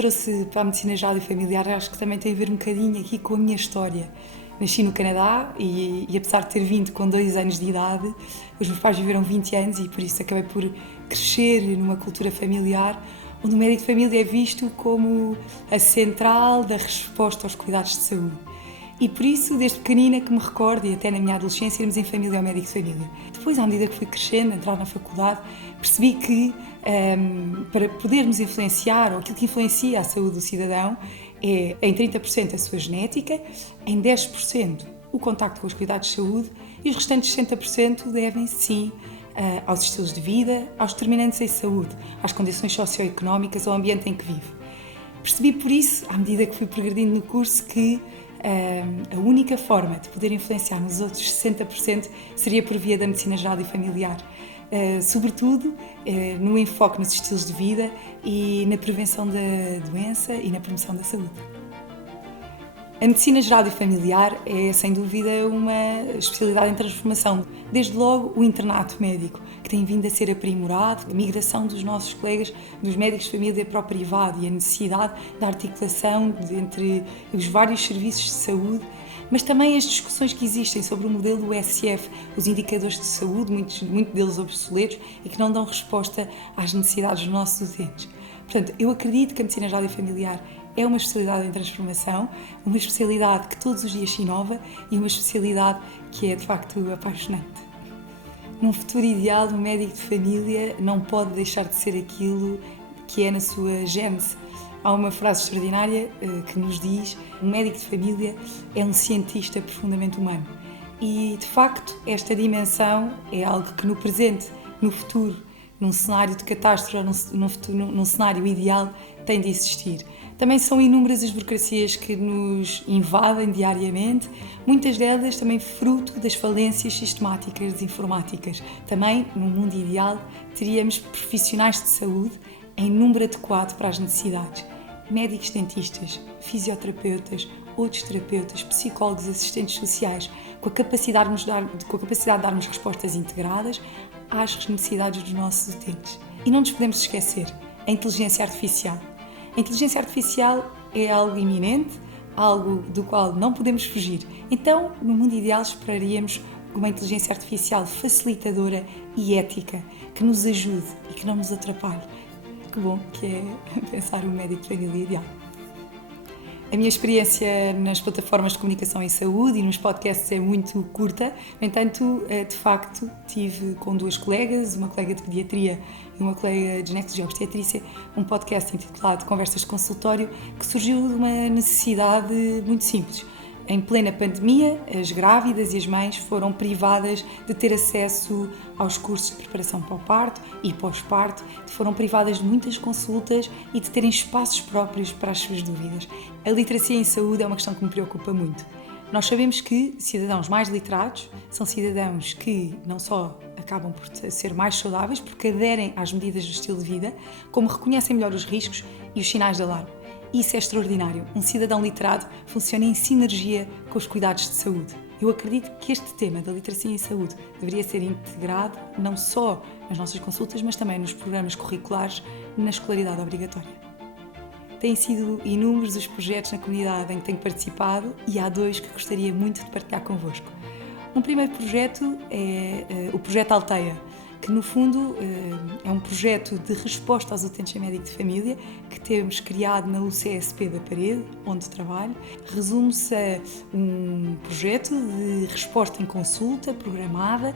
trouxe para a medicina geral e familiar, acho que também tem a ver um bocadinho aqui com a minha história. Nasci no Canadá e apesar de ter vindo com 2 anos de idade, os meus pais viveram 20 anos e por isso acabei por crescer numa cultura familiar onde o médico de família é visto como a central da resposta aos cuidados de saúde. E por isso, desde pequenina que me recordo, e até na minha adolescência, irmos em família ao médico de família. Depois, à medida que fui crescendo, entrar na faculdade, percebi que para podermos influenciar, ou aquilo que influencia a saúde do cidadão, é em 30% a sua genética, em 10% o contacto com os cuidados de saúde e os restantes 60% devem, sim, aos estilos de vida, aos determinantes em saúde, às condições socioeconómicas, ao ambiente em que vive. Percebi por isso, à medida que fui progredindo no curso, que a única forma de poder influenciar nos outros 60% seria por via da medicina geral e familiar, sobretudo no enfoque nos estilos de vida e na prevenção da doença e na promoção da saúde. A medicina geral e familiar é, sem dúvida, uma especialidade em transformação. Desde logo, o internato médico, que tem vindo a ser aprimorado, a migração dos nossos colegas, dos médicos de família para o privado e a necessidade da articulação entre os vários serviços de saúde, mas também as discussões que existem sobre o modelo USF, os indicadores de saúde, muitos deles obsoletos e que não dão resposta às necessidades dos nossos utentes. Portanto, eu acredito que a medicina geral e familiar é uma especialidade em transformação, uma especialidade que todos os dias se inova e uma especialidade que é, de facto, apaixonante. Num futuro ideal, um médico de família não pode deixar de ser aquilo que é na sua gênese. Há uma frase extraordinária que nos diz: um médico de família é um cientista profundamente humano. E, de facto, esta dimensão é algo que no presente, no futuro, num cenário de catástrofe ou num cenário ideal, tem de existir. Também são inúmeras as burocracias que nos invadem diariamente, muitas delas também fruto das falências sistemáticas informáticas. Também, num mundo ideal, teríamos profissionais de saúde em número adequado para as necessidades. Médicos dentistas, fisioterapeutas, outros terapeutas, psicólogos, assistentes sociais, com a capacidade de darmos respostas integradas às necessidades dos nossos utentes. E não nos podemos esquecer, a inteligência artificial. A inteligência artificial é algo iminente, algo do qual não podemos fugir. Então, no mundo ideal, esperaríamos uma inteligência artificial facilitadora e ética, que nos ajude e que não nos atrapalhe. Que bom que é pensar um médico de família ideal. A minha experiência nas plataformas de comunicação em saúde e nos podcasts é muito curta, no entanto, de facto, tive com 2 colegas, uma colega de pediatria e uma colega de ginecologia e obstetrícia, um podcast intitulado Conversas de Consultório, que surgiu de uma necessidade muito simples. Em plena pandemia, as grávidas e as mães foram privadas de ter acesso aos cursos de preparação para o parto e pós-parto, foram privadas de muitas consultas e de terem espaços próprios para as suas dúvidas. A literacia em saúde é uma questão que me preocupa muito. Nós sabemos que cidadãos mais literados são cidadãos que não só acabam por ser mais saudáveis, porque aderem às medidas do estilo de vida, como reconhecem melhor os riscos e os sinais de alarme. Isso é extraordinário. Um cidadão literado funciona em sinergia com os cuidados de saúde. Eu acredito que este tema da literacia em saúde deveria ser integrado não só nas nossas consultas, mas também nos programas curriculares na escolaridade obrigatória. Têm sido inúmeros os projetos na comunidade em que tenho participado e há 2 que gostaria muito de partilhar convosco. Um primeiro projeto é o Projeto Alteia, que no fundo é um projeto de resposta aos utentes em médico de família que temos criado na UCSP da Parede, onde trabalho. Resume-se a um projeto de resposta em consulta programada,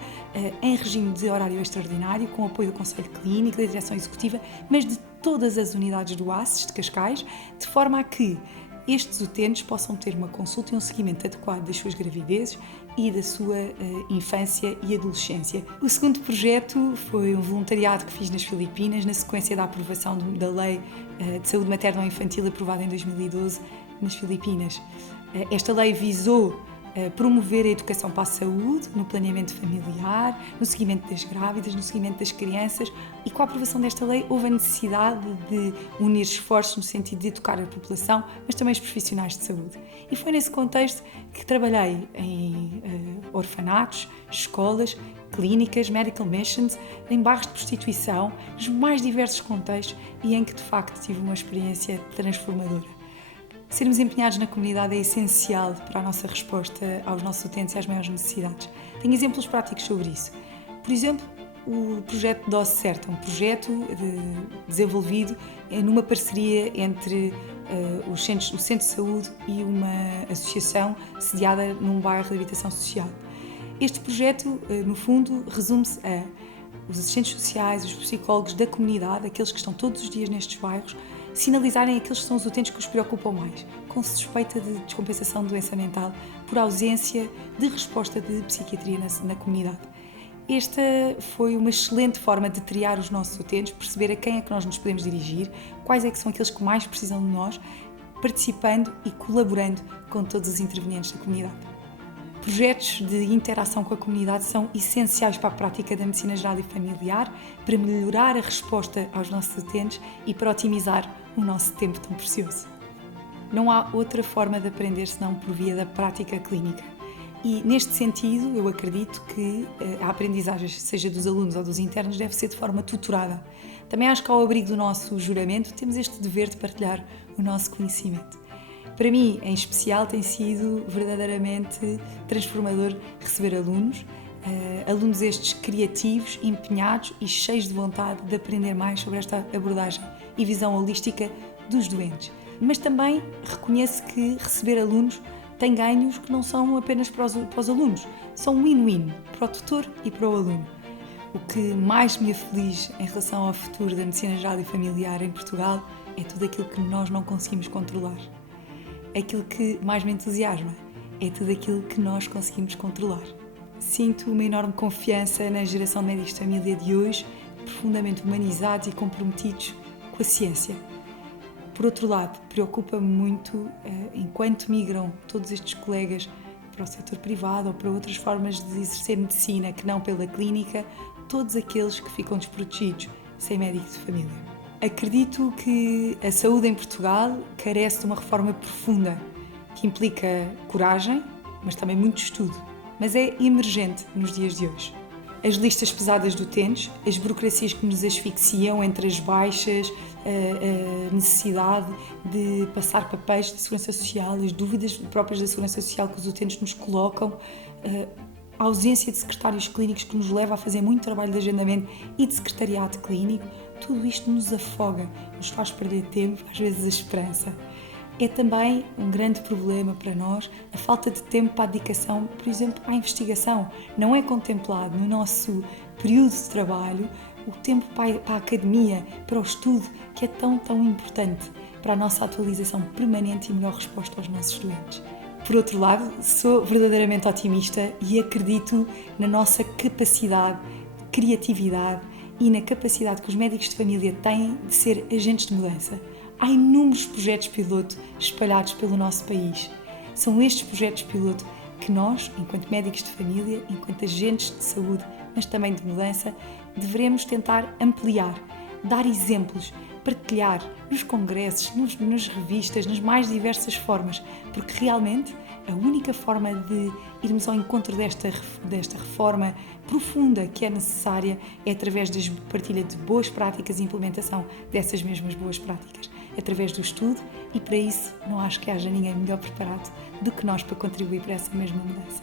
em regime de horário extraordinário, com apoio do Conselho Clínico, da Direção Executiva, mas de todas as unidades do ACES de Cascais, de forma a que estes utentes possam ter uma consulta e um seguimento adequado das suas gravidezes e da sua infância e adolescência. O segundo projeto foi um voluntariado que fiz nas Filipinas, na sequência da aprovação da Lei de Saúde Materno-Infantil aprovada em 2012 nas Filipinas. Esta lei visou promover a educação para a saúde, no planeamento familiar, no seguimento das grávidas, no seguimento das crianças, e com a aprovação desta lei houve a necessidade de unir esforços no sentido de educar a população, mas também os profissionais de saúde. E foi nesse contexto que trabalhei em orfanatos, escolas, clínicas, medical missions, em bairros de prostituição, nos mais diversos contextos e em que de facto tive uma experiência transformadora. Sermos empenhados na comunidade é essencial para a nossa resposta aos nossos utentes e às maiores necessidades. Tenho exemplos práticos sobre isso. Por exemplo, o projeto Dose Certa, um projeto desenvolvido numa parceria entre o Centro de Saúde e uma associação sediada num bairro de habitação social. Este projeto, no fundo, resume-se a os assistentes sociais, os psicólogos da comunidade, aqueles que estão todos os dias nestes bairros, sinalizarem aqueles que são os utentes que os preocupam mais, com suspeita de descompensação de doença mental por ausência de resposta de psiquiatria na comunidade. Esta foi uma excelente forma de triar os nossos utentes, perceber a quem é que nós nos podemos dirigir, quais é que são aqueles que mais precisam de nós, participando e colaborando com todos os intervenientes da comunidade. Projetos de interação com a comunidade são essenciais para a prática da medicina geral e familiar, para melhorar a resposta aos nossos utentes e para otimizar o nosso tempo tão precioso. Não há outra forma de aprender senão por via da prática clínica. E, neste sentido, eu acredito que a aprendizagem, seja dos alunos ou dos internos, deve ser de forma tutorada. Também acho que, ao abrigo do nosso juramento, temos este dever de partilhar o nosso conhecimento. Para mim, em especial, tem sido verdadeiramente transformador receber alunos estes criativos, empenhados e cheios de vontade de aprender mais sobre esta abordagem e visão holística dos doentes. Mas também reconheço que receber alunos tem ganhos que não são apenas para os alunos, são win-win para o tutor e para o aluno. O que mais me aflige em relação ao futuro da medicina geral e familiar em Portugal é tudo aquilo que nós não conseguimos controlar. Aquilo que mais me entusiasma é tudo aquilo que nós conseguimos controlar. Sinto uma enorme confiança na geração de médicos de família de hoje, profundamente humanizados e comprometidos com a ciência. Por outro lado, preocupa-me muito, enquanto migram todos estes colegas para o setor privado ou para outras formas de exercer medicina que não pela clínica, todos aqueles que ficam desprotegidos sem médico de família. Acredito que a saúde em Portugal carece de uma reforma profunda, que implica coragem, mas também muito estudo, mas é emergente nos dias de hoje. As listas pesadas de utentes, as burocracias que nos asfixiam entre as baixas, a necessidade de passar papéis de segurança social, as dúvidas próprias da segurança social que os utentes nos colocam, a ausência de secretários clínicos que nos leva a fazer muito trabalho de agendamento e de secretariado clínico, tudo isto nos afoga, nos faz perder tempo, às vezes a esperança. É também um grande problema para nós a falta de tempo para a dedicação, por exemplo, à investigação. Não é contemplado no nosso período de trabalho o tempo para a academia, para o estudo, que é tão importante para a nossa atualização permanente e melhor resposta aos nossos doentes. Por outro lado, sou verdadeiramente otimista e acredito na nossa capacidade, criatividade e na capacidade que os médicos de família têm de ser agentes de mudança. Há inúmeros projetos piloto espalhados pelo nosso país. São estes projetos piloto que nós, enquanto médicos de família, enquanto agentes de saúde, mas também de mudança, devemos tentar ampliar, dar exemplos, partilhar nos congressos, nas revistas, nas mais diversas formas, porque realmente a única forma de irmos ao encontro desta reforma profunda que é necessária é através da partilha de boas práticas e implementação dessas mesmas boas práticas, através do estudo, e para isso não acho que haja ninguém melhor preparado do que nós para contribuir para essa mesma mudança.